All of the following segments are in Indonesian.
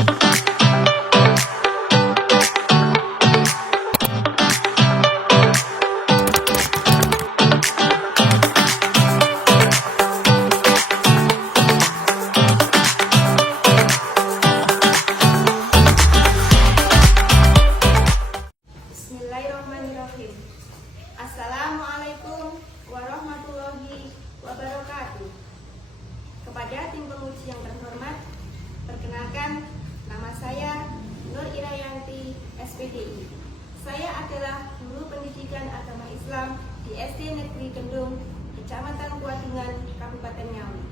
Bismillahirrahmanirrahim. Assalamualaikum warahmatullahi wabarakatuh. Kepada tim penguji yang terhormat, perkenalkan, nama saya Nur Irayanti, SPDI. Saya adalah guru pendidikan agama Islam di SD Negeri Kendung, Kecamatan Kuadungan, Kabupaten Ngawi.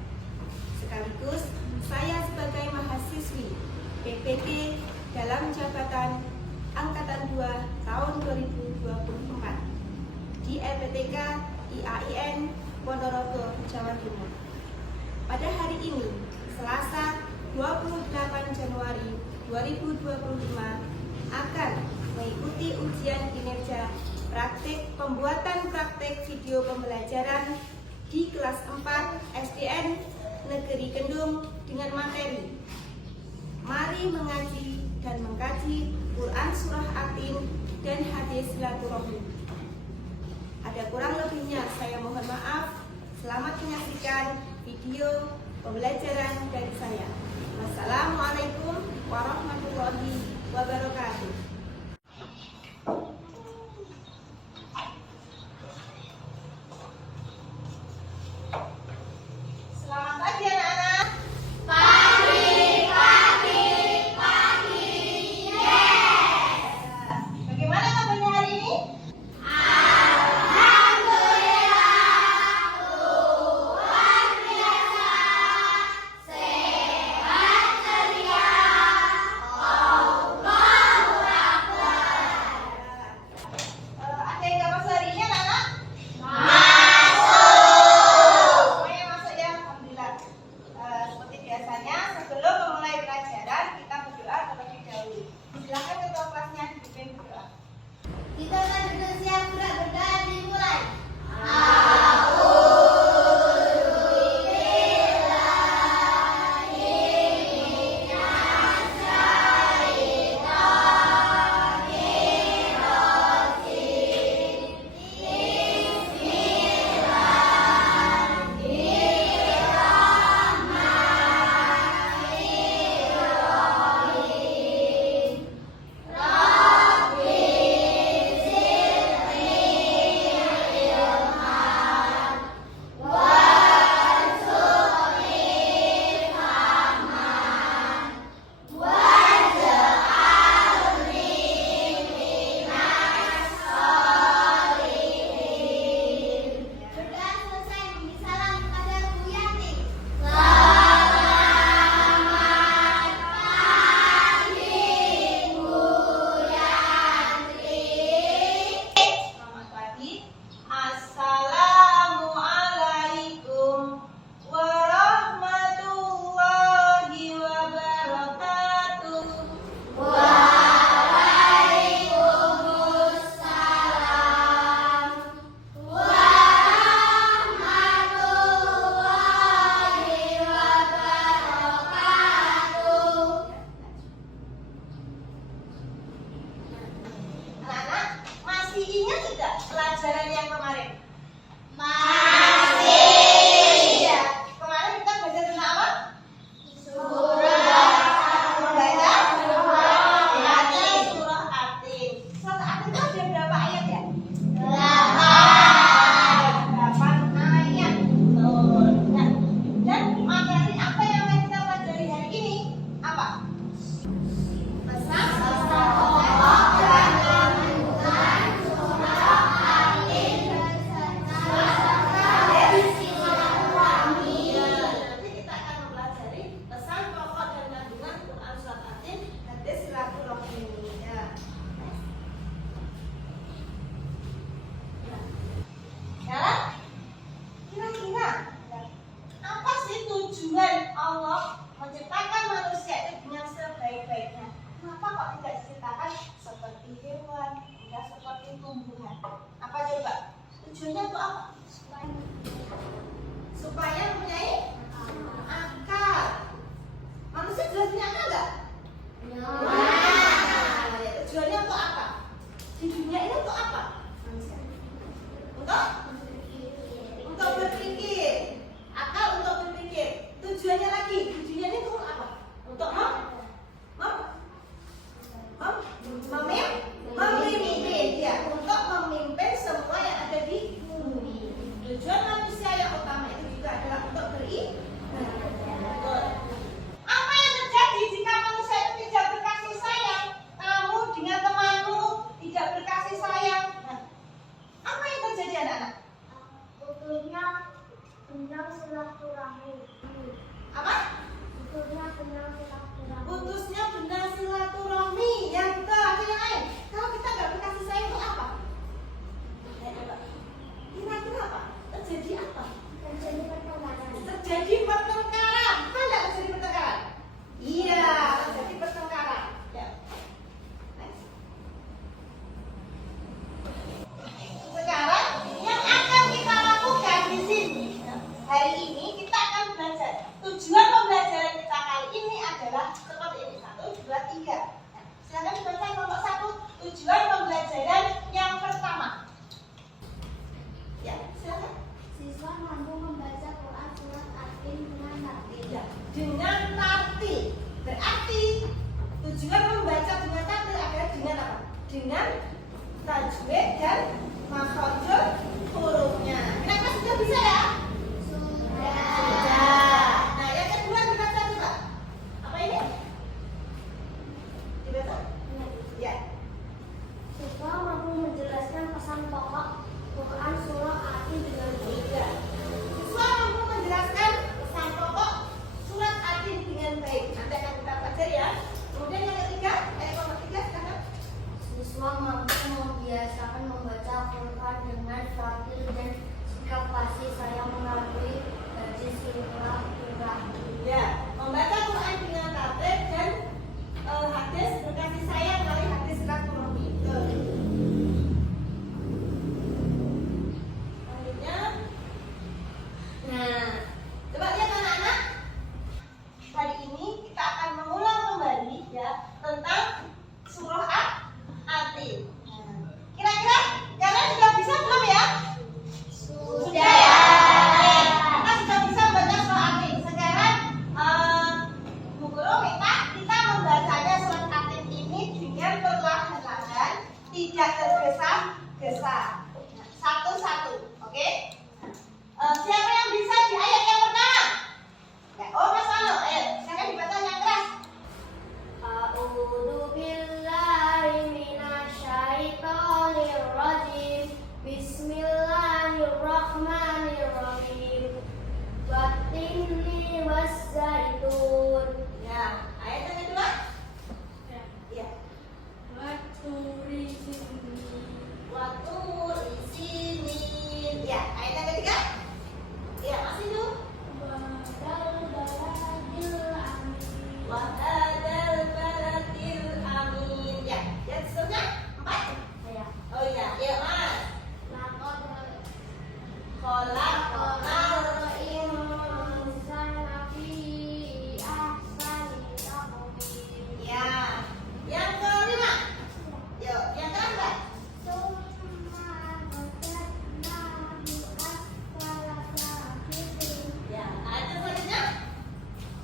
Sekaligus saya sebagai mahasiswi PPD dalam jabatan Angkatan 2 tahun 2024 di LPTK IAIN Ponorogo, Jawa Timur. Pada hari ini, Selasa 28 Januari 2025, akan mengikuti ujian kinerja praktik pembuatan praktek video pembelajaran di kelas 4 SDN Negeri Kendung dengan materi Mari mengaji dan mengkaji Quran Surah Atin dan Hadis Silaturahmi. Ada kurang lebihnya saya mohon maaf. Selamat menyaksikan video pembelajaran dari saya. Wassalamualaikum warahmatullahi wabarakatuh. Selamat pagi anak-anak. Ingat tidak pelajaran yang kemarin? Masih. Ya, kemarin kita belajar tentang apa? Membaca surah Atin. Surah Atin itu ada berapa ayat ya? 8 ayat. Nah, dan materi apa yang akan kita pelajari hari ini? Apa? Allah menciptakan manusia itu dengan sebaik-baiknya. Kenapa kok tidak diciptakan seperti hewan, tidak seperti tumbuhan? Apa coba? Tujuannya untuk apa? Supaya mempunyai akal. Manusia jelas punya akal nggak? silaturahmi. Apa? Putusnya benang silaturahmi. Putusnya benang silaturahmi. Yang betul, akhirnya lain. Kalau kita nggak berkasih sayang itu apa? Kira-kira apa? Terjadi apa? Terjadi pertengkaran. Terjadi pertengkaran. Apa nggak terjadi pertengkaran? Iya, terjadi pertengkaran. Ya. Next. Sekarang yang akan kita lakukan di sini hari ini kita akan belajar. Tujuan pembelajaran kita kali ini adalah seperti ini: 1, 2, 3. Nah, silakan dibaca kelompok 1. Tujuan pembelajaran yang pertama. Ya, silakan. Siswa mampu membaca Quran surat At-Tin dengan tartil. Ya, dengan tartil. Berarti tujuan membaca dengan tartil adalah dengan apa? Dengan tajwid dan makhrajul hurufnya. Kira-kira sudah bisa ya? Sudah. Nah, yang kedua dibaca coba. Apa ini? Dibaca? Ya. Siswa mampu menjelaskan pesan pokok Quran surah At-Tin dengan baik. Ya. Siswa mampu menjelaskan pesan pokok surat At-Tin dengan baik. Nanti akan kita pelajari ya. Kemudian yang ketiga, nomor 3 sekarang. Siswa mampu membiasakan membaca Quran dengan tartil dan sikap kasih sayang melalui gaji silaturahmi. Ya, membaca Quran dengan tartil dan hadis berkasih sayang melalui hadis silaturahmi. Selanjutnya, nah, coba lihat anak-anak. Kali ini kita akan mengulang kembali ya tentang surah At-Tin. Nah, kira-kira kalian sudah bisa belum ya? Sudah. Kita sudah bisa membaca surah At-Tin. Sekarang Bu Guru minta kita membacanya surat At-Tin ini dengan perlahan-lahan, tidak tergesa-gesa. Nah, satu-satu, oke? Siapa yang bisa di ayat yang pertama? Ya, oh Mas Anu, ayo, silakan dibaca yang keras. A'udzu billahi minasyaitonir rajim. Bismillahirrahmanirrahim. Wat-tini was-zaitun. Ya, ayat yang kedua. Ya. Wat-turi sinin. Watur isinin. Ya, ayat yang ketiga. Ya, masih dulu. Wal baladil amin. Wahadal baladil amin. Ya, yang seterusnya 4. Ya. Oh iya, ya Mas. Kholaqal insana fi ahsani taqwim. Ya. Yang kelima. Yuk, yang keempat. Ya, ayat yang selanjutnya.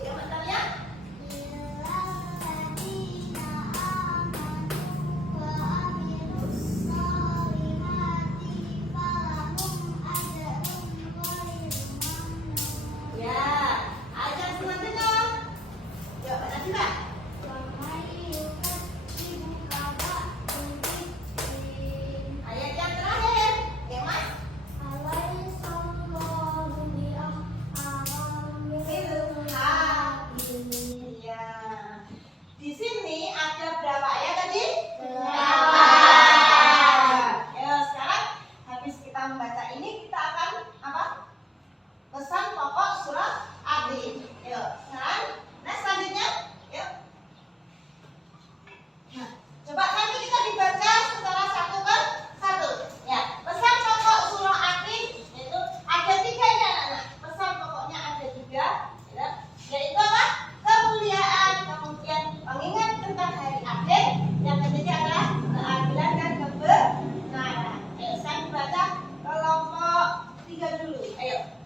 Ya, bentar ya. Ya, ayat yang selanjutnya. Yuk, baca juga. Ayat yang terakhir. Ya, Mas. Iya. Di sini ada berapa ayat tadi? 8. Ya, sekarang habis kita membaca ini kita akan apa? Pesan pokok surah At-Tin. Yuk, sekarang next selanjutnya. Yuk. Nah, coba nanti kita dibaca secara satu per satu. Ya, pesan pokok surah At-Tin itu ada 3 ya anak-anak. Pesan pokoknya ada 3, ya. Yaitu apa? Kemuliaan, kemudian mengingat tentang hari akhir. Yang ketiga adalah keadilan dan kebenaran. Ayo, saya baca kelompok 3 dulu. Ayo.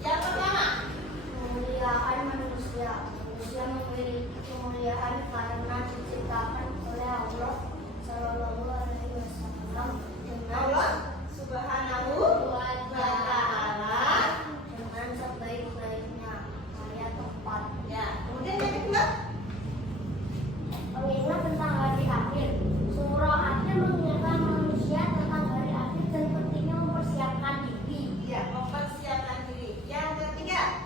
Yang pertama. Kemuliaan manusia. Manusia memiliki kemuliaan karena diciptakan oleh Allah Shallallahu Alaihi Wasallam dengan Allah Subhanahu wa Ta'ala. dengan sebaik-baiknya karya tepat. Ya, kemudian yang kedua. Mengingat tentang hari akhir. Surah At-Tin mengingatkan manusia tentang hari akhir dan pentingnya mempersiapkan diri. Iya, mempersiapkan diri. Yang ketiga.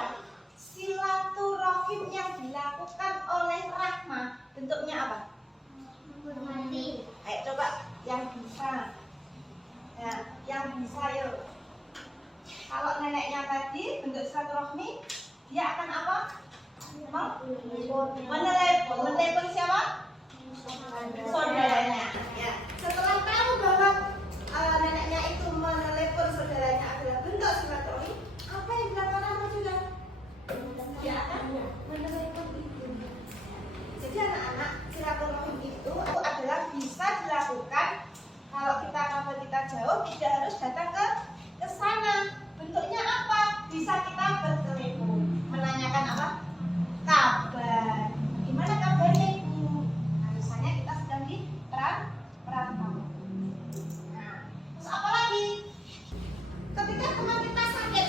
kira-kira silaturahim yang dilakukan oleh Rahma bentuknya apa? Menghormati. Ayo coba yang bisa. Nah, yang bisa yuk. Kalau neneknya tadi bentuk silaturahmi, dia akan apa? Menelepon. Menelepon siapa? Saudaranya. Ya. Setelah tahu bahwa neneknya itu menelepon saudaranya adalah bentuk silaturahmi, apa yang dilakukan Rahma juga? Dia akan menelepon ibu. Jadi anak-anak, silaturahim itu adalah bisa dilakukan kalau kita jauh, tidak harus datang ke sana. Bentuknya apa? Bisa kita bertelepon, menanyakan apa? Kabar. Gimana kabarnya ibu? Nah, misalnya kita sedang di perantauan. Nah, terus apa lagi? Ketika teman kita sakit,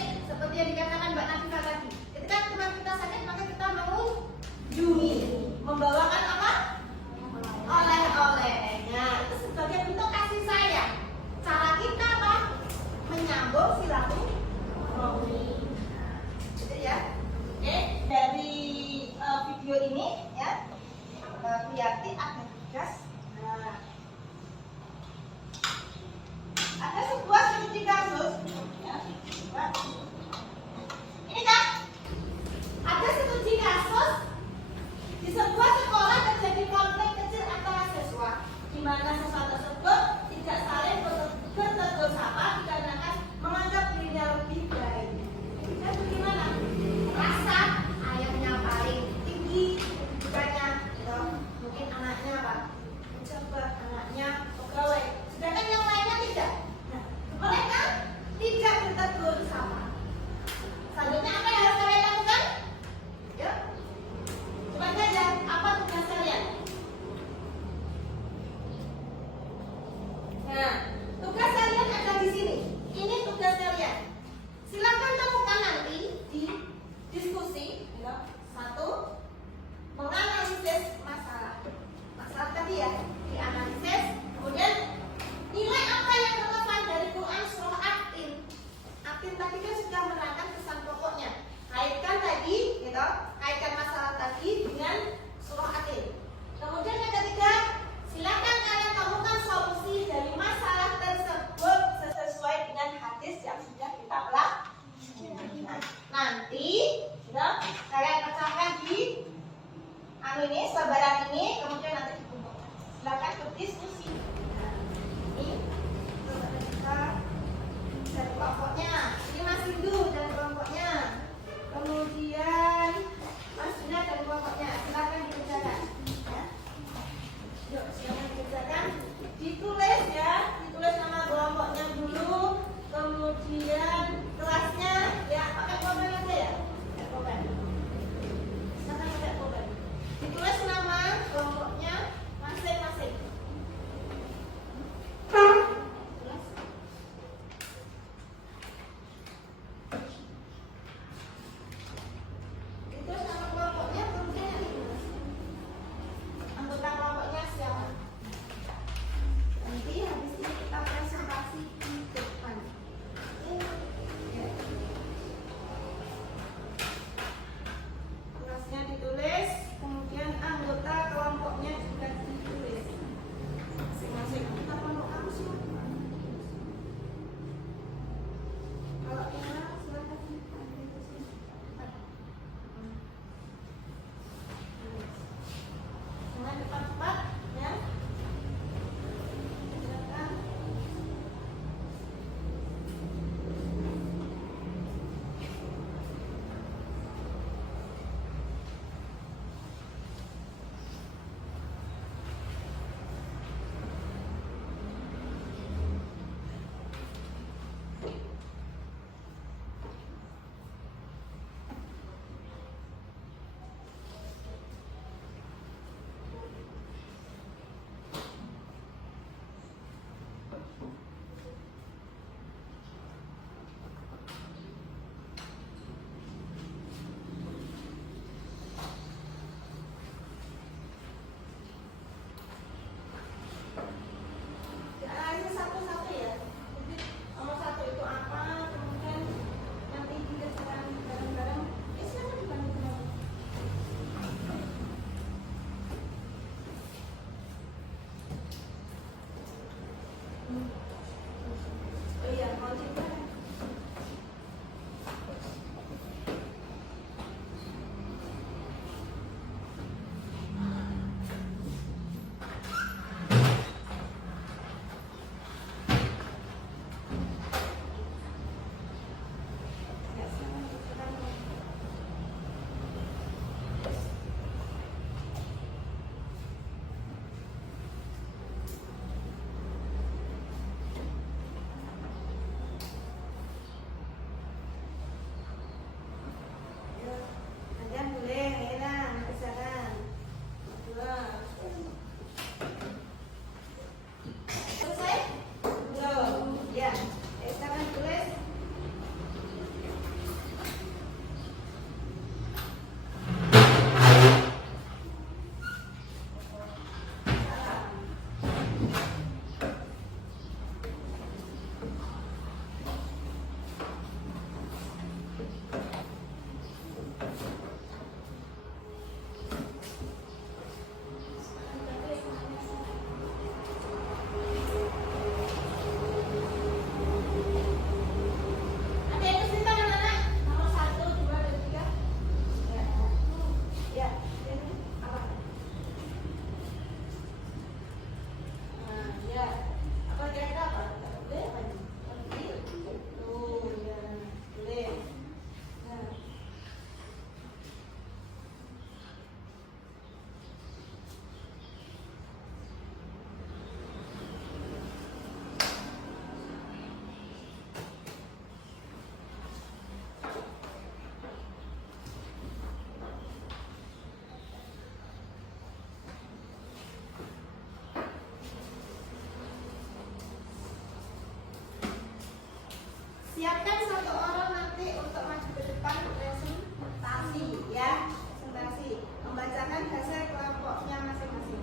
Silakan satu orang nanti untuk maju ke depan presentasi ya, presentasi membacakan hasil kelompoknya masing-masing.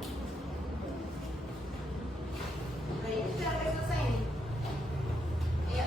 Nah, ini sudah selesai nih. Ayo.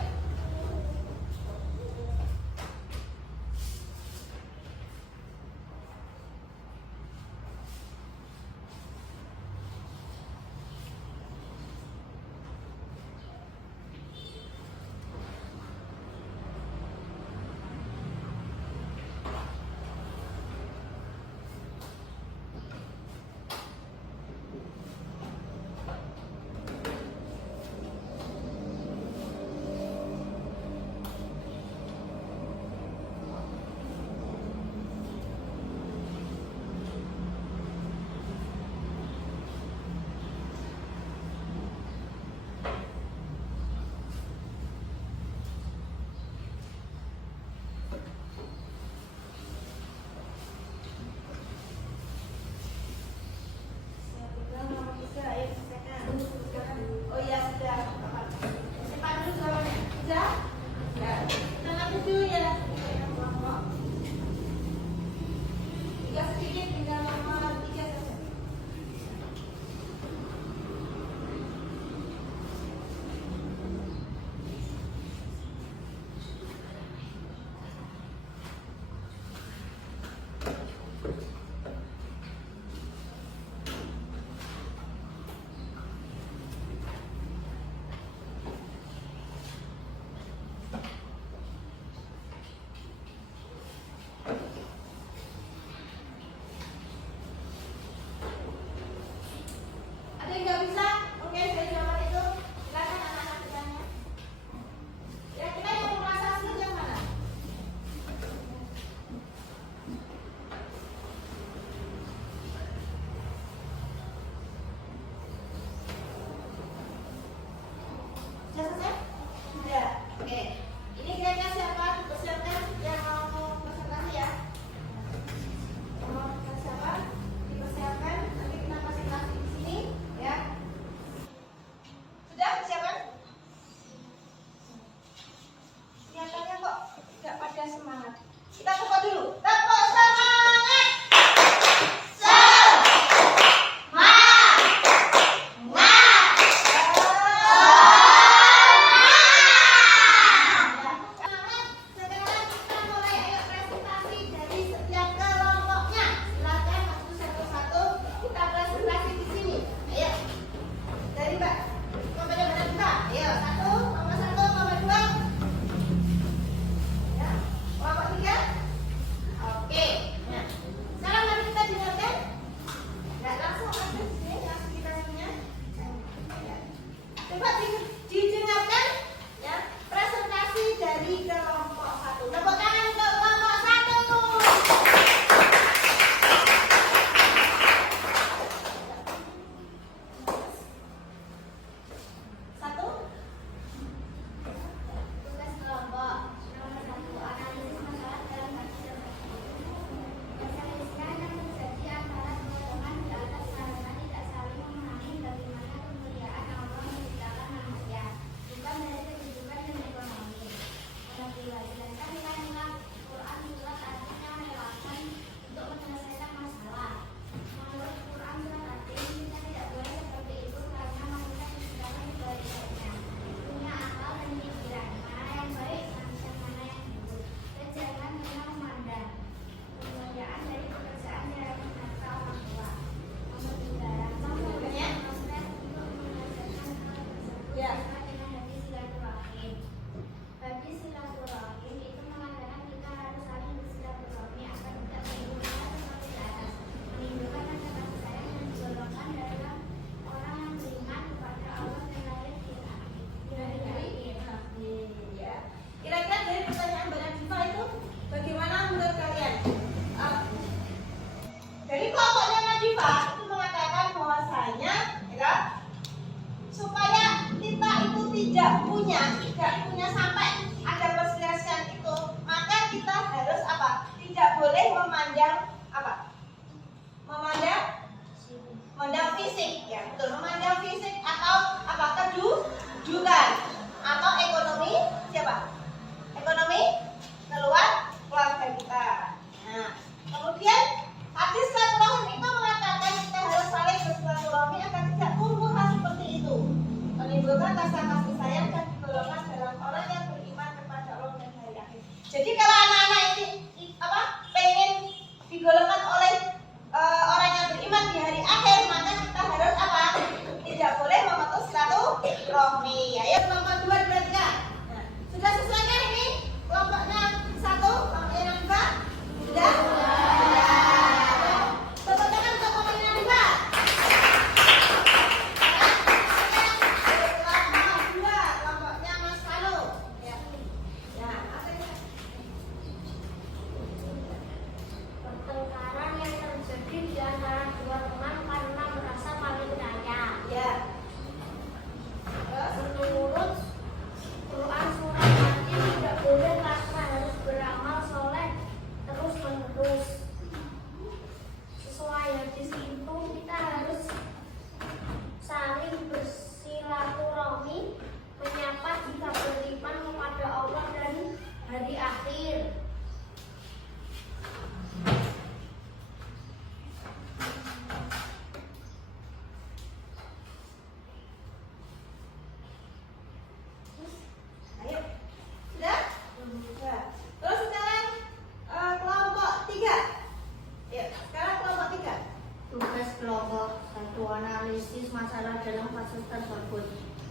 masalah dalam kasus tersebut.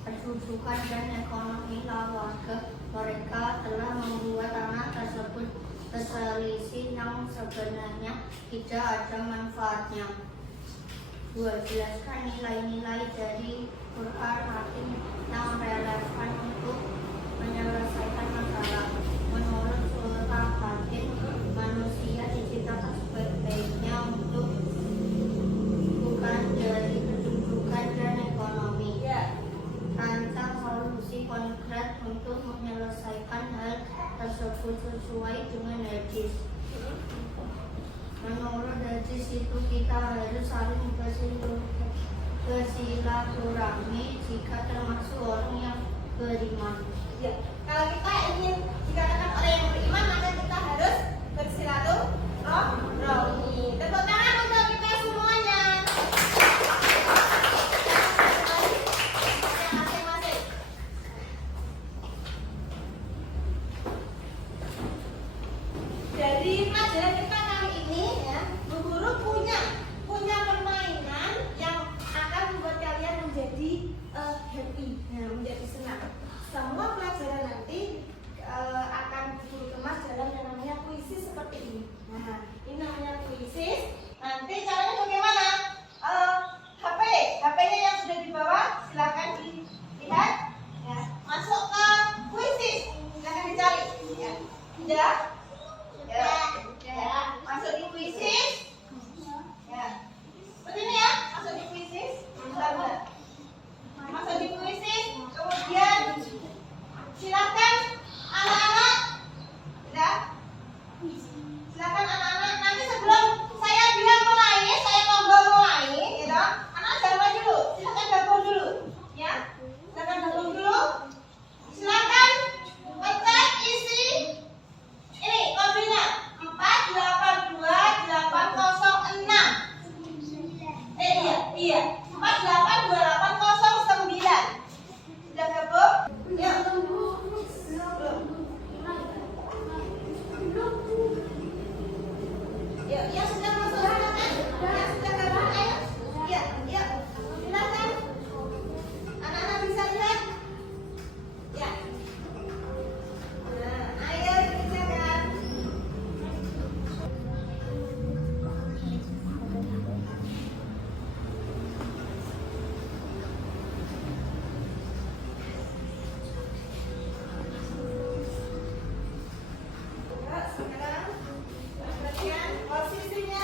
Pendudukan dan ekonomi warga mereka telah membuat tanah tersebut berselisih yang sebenarnya tidak ada manfaatnya. 2. Jelaskan nilai-nilai dari Quran Hakim yang relevan untuk menyelesaikan masalah. Menurut surah Hakim, manusia diciptakan sebaik-baiknya untuk bukan dari kedudukan dan ekonomi. Rancang solusi konkret untuk menyelesaikan hal tersebut sesuai dengan hadis. Menurut hadis itu kita harus saling bersilaturahmi jika termasuk orang yang beriman. Ya, kalau kita ingin dikatakan orang yang beriman, maka kita harus bersilaturahmi. Tepuk tangan untuk kita semuanya. Masing-masing. Jadi pelajaran kita kali ini ya, Bu Guru punya permainan yang akan membuat kalian menjadi happy, menjadi senang. Semua pelajaran nanti akan Bu Guru kemas dalam yang namanya puisi seperti ini. Nah, ini namanya puisi. Nanti caranya bagaimana? HP-nya yang sudah dibawa silakan dilihat. Ya, masuk ke puisi, silakan dicari. Ya, sudah. Ya, masuk di puisi. Ya, seperti ini ya, masuk di puisi. Bentar. Masuk di puisi, kemudian silakan anak-anak, ya. Silakan anak-anak. Nanti sebelum saya bilang mulai, saya ngobrol mulai, gitu. Anak jangan dulu, silakan gabung dulu, ya. Silakan gabung dulu. Silakan pencet isi ini kodenya 482806. Iya. 482809. Sudah gabung? Ya. Yuk, yang sudah masuk silakan. Yang sudah gabung, ayo. Iya. Silakan. Anak-anak bisa lihat? Ya. Nah, ayo dikerjakan. Sekarang perhatian posisinya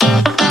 Thank